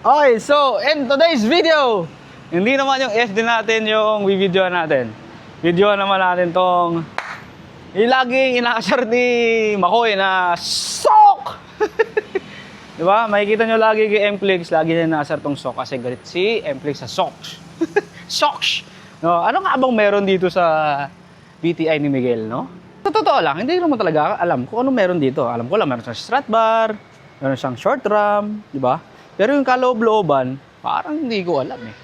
Okay, so in today's video, hindi naman yung FD natin yung videoan natin. Videoan naman natin tong yung laging inaasar ni Makoy na sok! Diba? Makikita nyo lagi kay Mflix, lagi na inaasar tong sok kasi galit si Mflix sa socks. Socks! No, ano nga bang meron dito sa BTI ni Miguel, no? Sa totoo lang, hindi naman talaga alam kung ano meron dito. Alam ko lang, meron siyang strut bar, meron siyang short ram, di ba? Pero yung kaloob-looban, parang hindi ko alam eh.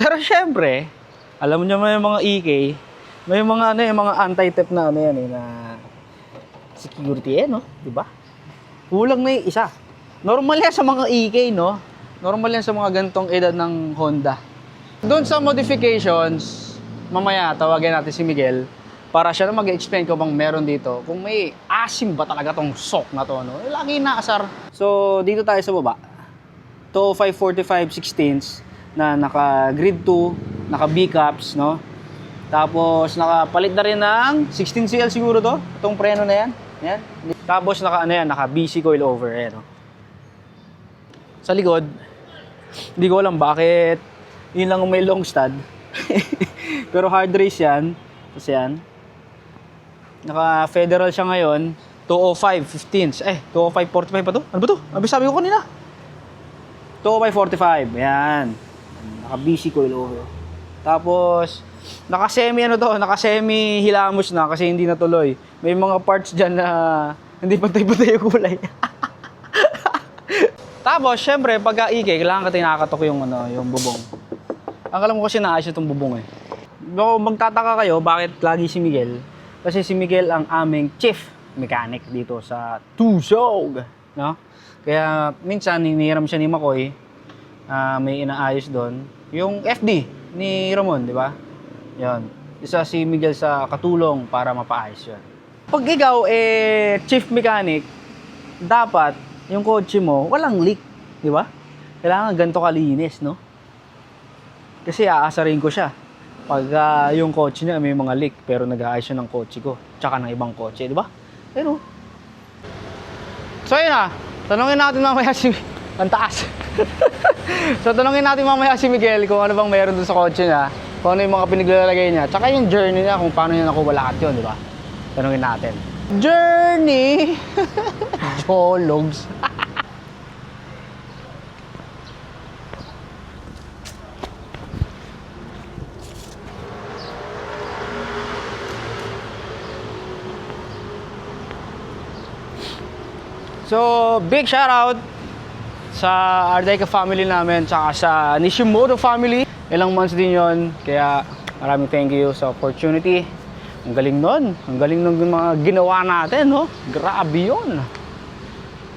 Pero syempre, alam niyo may mga EK, may mga ano, yung mga anti-theft na ano yan eh, na security no? Di ba? Kulang na yung isa. Normal yan sa mga EK, no? Normal yan sa mga gantong edad ng Honda. Doon sa modifications, mamaya tawagin natin si Miguel para siya na mag-explain ko bang meron dito. Kung may asim ba talaga tong sok na to, no? Lagi inaasar. So, dito tayo sa baba. 205/45/16 na naka grid 2, naka B-caps, no? Tapos nakapalit na rin ng 16CL siguro to. Itong preno na yan. Yan. Tapos naka ano yan, naka BC coil over no? Sa likod, hindi ko alam bakit yun lang may long stud. Pero hard race yan. Kasi yan. Naka-federal siya ngayon. 205/15. 205/45 pa to? Ano ba to? Sabi ko kanina. 205/45. Yan. Naka-BC coil over. Tapos, naka-semi ano to? Naka-semi hilamos na kasi hindi natuloy. May mga parts dyan na hindi pantay-pantay yung kulay. Tapos, syempre, pagka EK, kailangan ka tinakatok yung, ano, yung bubong. Ang alam ko kasi naayos itong bubong eh. Magtataka kayo, bakit lagi si Miguel? Kasi si Miguel ang aming chief mechanic dito sa Tusog, no? Kaya minsan hinihiram siya ni Makoy, may inaayos doon. Yung FD ni Ramon, di ba? Yan. Isa si Miguel sa katulong para mapaayos yun. Pag ikaw chief mechanic, dapat yung kotse mo walang leak, di ba? Kailangan ganito kalinis, no? Kasi aasarin ko siya. Pag yung kotse niya may mga leak pero nag-aayos siya ng kotse ko tsaka ng ibang kotse, di ba? Pero so yun tanungin natin mamaya si ang taas. So tanungin natin mamaya si Miguel kung ano bang meron dun sa kotse niya, kung ano yung mga pinaglalagay niya, tsaka yung journey niya kung paano niya nakuha lahat yun, di ba? Tanungin natin. Journey! Jologs. So, big shoutout sa Ardeca family namin, tsaka sa Nishimoto family. Ilang months din yon, kaya maraming thank you sa opportunity. Ang galing nun. Ang galing ng mga ginawa natin, no? Grabe yun.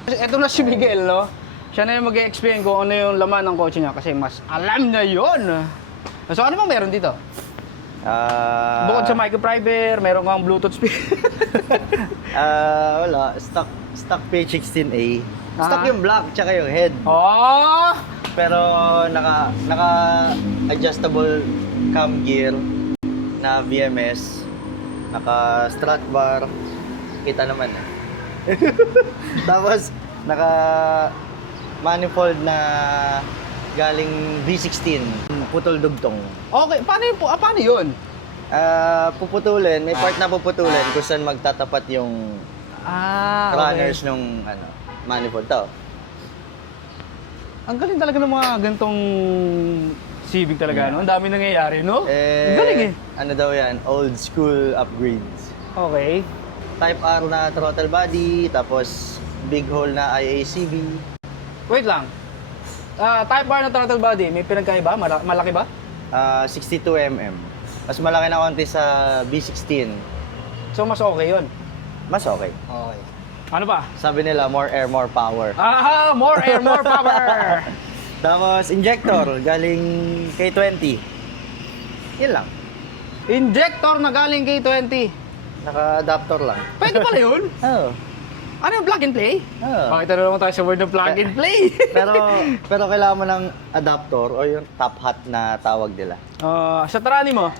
Ito na si Miguel, no? Siya na yung mag-explain kung ano yung laman ng kotse niya kasi mas alam na yun. So, ano bang meron dito? Bukod sa microfiber, meron kang Bluetooth speaker. Wala. Stock PH16A. Stock yung block tsaka yung head. Oh! Pero naka-adjustable cam gear na VMS. Naka strut bar. Kita naman Tapos naka manifold na galing V16. Putol dugtong. Okay, paano yun? Puputulin. May part na puputulin kung saan magtatapat yung runners nung manifold to. Ang galing talaga ng mga gantong Civic talaga, no? Ang dami nangyayari, no? Ang galing eh. Ano daw yan? Old school upgrades. Okay. Type R na throttle body, tapos big hole na IACV. Wait lang. Type R na throttle body, may pinagkaiba? Malaki ba? 62mm. Mas malaki na konti sa B16. So, mas okay yun? Mas okay. Okay. Ano pa? Sabi nila, more air, more power. More air, more power! Tapos, injector, galing K20. Yan lang. Injector na galing K20. Naka-adapter lang. Pwede pala yun? Oo. Ano yung plug and play? Oo. Pakita na naman tayo sa word ng plug and play. pero kailangan mo ng adapter o yung top hat na tawag nila. Sa Trani mo?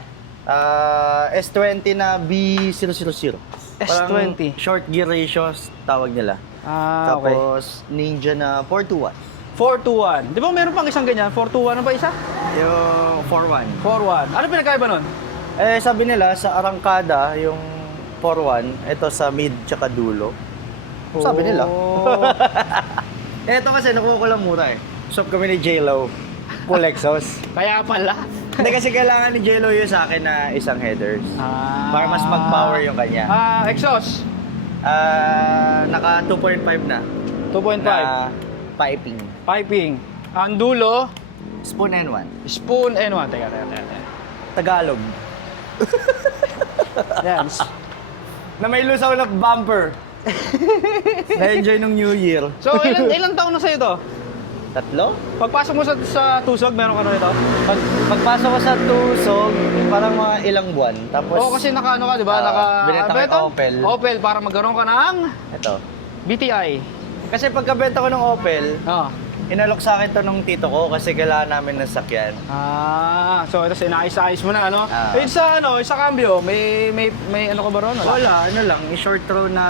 S20 na B000. S20. Short gear ratios tawag nila. Okay. Tapos Ninja na 421. 421. Di ba meron pang isang ganyan? 421 na ba isa? Yung 4-1. 41. Ano pinagkaiba nun? Eh, sabi nila, sa arangkada, yung 4-1, ito sa mid tsaka dulo. Sabi nila. Oh. Ito kasi, nakuha ko lang mura eh. Shop kami ni J-Lo. Full exhaust. Kaya pala. Hindi kasi kailangan ni J-Lo yun sa akin na isang headers. Para mas mag-power yung kanya. Exhaust. Naka 2.5 na. 2.5. Na piping. Piping. Ang dulo, Spoon N1. spoon and one. Teka. Tagalog. Yan. Na may lusaw na bumper. Na-enjoy nung New Year. So, ilang taon na sa'yo to? 3? Pagpasok mo sa Tusog, meron ka na nito? Pagpasok ko sa Tusog, parang mga ilang buwan. Tapos, Oo, kasi naka-ano ka, di ba? binenta ko ano yung ito? Opel. Opel, para magkaroon ka ng ito. BTI. Kasi pagkabenta ko ng Opel, Oh. inalok sa akin to nung tito ko kasi kailangan namin ng sakyan. So ito sinayos-ayos mo na, ano? Ah. Sa cambio, may ano ka ba ron? Wala, ano lang, short throw na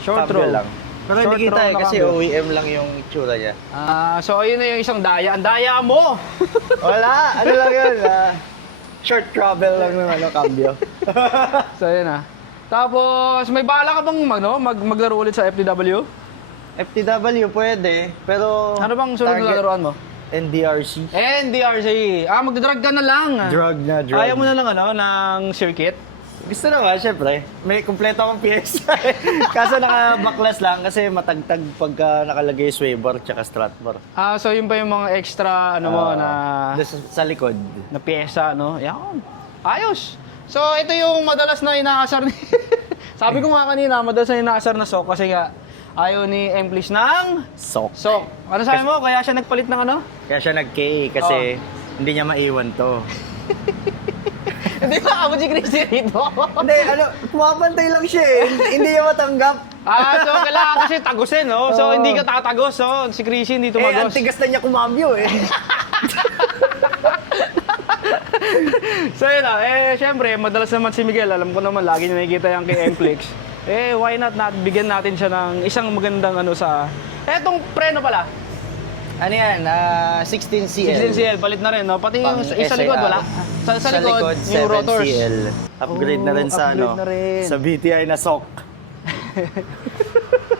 Short cambio row. lang. Pero Short hindi kita row eh, na kasi cambio. OEM lang yung itsura niya. So ayun na yung isang daya. Ang daya mo! Wala, ano lang yun, short travel lang ng cambio. So ayun na. Tapos may bala ka bang maglaro ulit sa FTW? FTW pwede, pero Ano bang sunod na laruan mo? NDRC. NDRC. Magdadrag ka na lang. Drug na drug. Ayaw mo na lang ng circuit? Gusto naman, syempre. May kumpleto akong piyesa. Kaso naka-backless lang kasi matagtag pagka nakalagay sway bar tsaka strut bar. So yun pa yung mga extra mo na Doon sa likod. na pyesa, no? Yan. Ayos. So ito yung madalas na inaasar ni Sabi ko nga kanina, madalas na inaasar na sok kasi nga ayaw ni Emplis ng Sok. sok. Ano sabi mo? Kaya siya nagpalit ng ano? Kaya siya nag-K kasi hindi niya maiwan to. Hindi ba ako si Chrissy rito? Hindi, pumapantay lang siya eh. Hindi niya matanggap. So kailangan kasi tagusin, no? So hindi ka tatagos, no? Si Chrissy hindi Ang tumagos. tigas na niya kumambyo eh. So yun na, syempre, madalas naman si Miguel, alam ko naman, lagi niya nakikita yan kay Emplix. Why not bigyan natin siya ng isang magandang sa... Etong preno pala, Ano yan? 16CL. 16CL, palit na rin, no? Pati yung Pang sa SAR. likod, wala? Sa likod, yung rotors. 7CL. Upgrade na rin sa upgrade na rin. sa BTI na sok.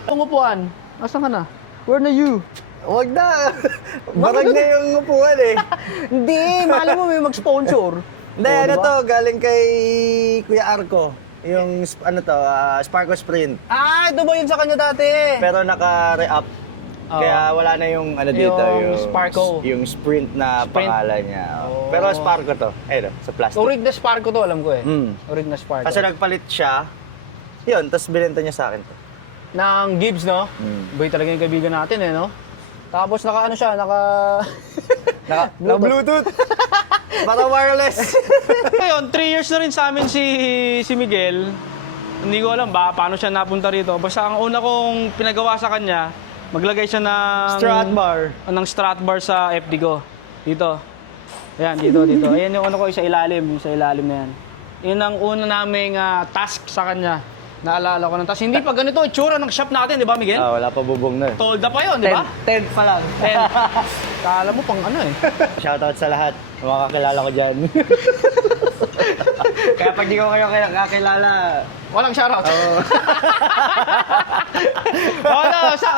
Ang upuan, asan ka na? Where na you? Huwag na. Barag na yung upuan eh. Hindi, mali mo may mag-sponsor. Hindi, ano to, galing kay Kuya Arco. Yung, Sparko Sprint. Ito ba yun sa kanya dati? Pero naka-re-up. Kaya wala na yung dito, Yung Sparko. Yung Sprint na Sprint. pangalan niya. Oh. Pero Sparko to. Ayun, sa plastic. Orig na Sparko to, alam ko eh. Mm. Orig na Sparko. Kasi nagpalit siya. Yun, tapos binenta niya sa akin to. Ng Gibbs, no? Boy talaga yung kaibigan natin eh, no? Tapos naka Bluetooth. Para wireless. Ngayon, 3 years na rin sa amin si Miguel. Hindi ko alam paano siya napunta rito. Basta ang una kong pinagawa sa kanya, maglagay siya ng strut bar sa FD ko. Dito. Ayan, dito. Ayan yung ko sa ilalim na yan. Yun ang una naming task sa kanya. Naalala ko ng task. Hindi pa ganito itsura ng shop natin, di ba, Miguel? Wala pa bubong na. Tolda pa yun, di ba? 10 pa lang. 10. Kala mo pang ano eh. Shoutout sa lahat. Mga kakilala ko dyan. Kaya pag di ko kayo kakilala, Walang shoutout.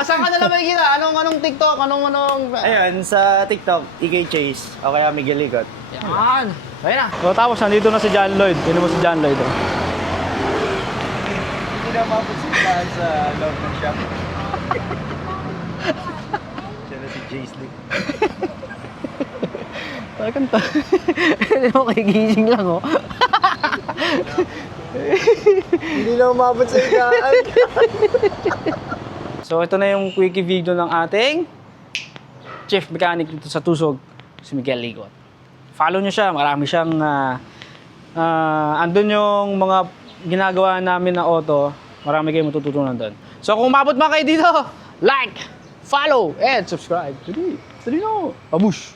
Saan ka na lang makikita? Anong TikTok? Anong... ayun, sa TikTok, EK Chase. O kaya Miguel Ligot. Yan. Ayun na. Tapos nandito na si John Lloyd. Tinan mo si John Lloyd. Hindi na mapusintahan sa loob ng shop. Siya na si Jace Lee. Talagang to. Hindi mo kagigising lang, oh. Hindi na umabot sa ikaan. So ito na yung quickie video ng ating chief mechanic dito sa Tusog, si Miguel Ligot. Follow nyo siya, marami siyang andun yung mga ginagawa namin na auto, marami kayong matututunan doon. So kung umabot mga kayo dito, like, follow, and subscribe. Dali na. Babush!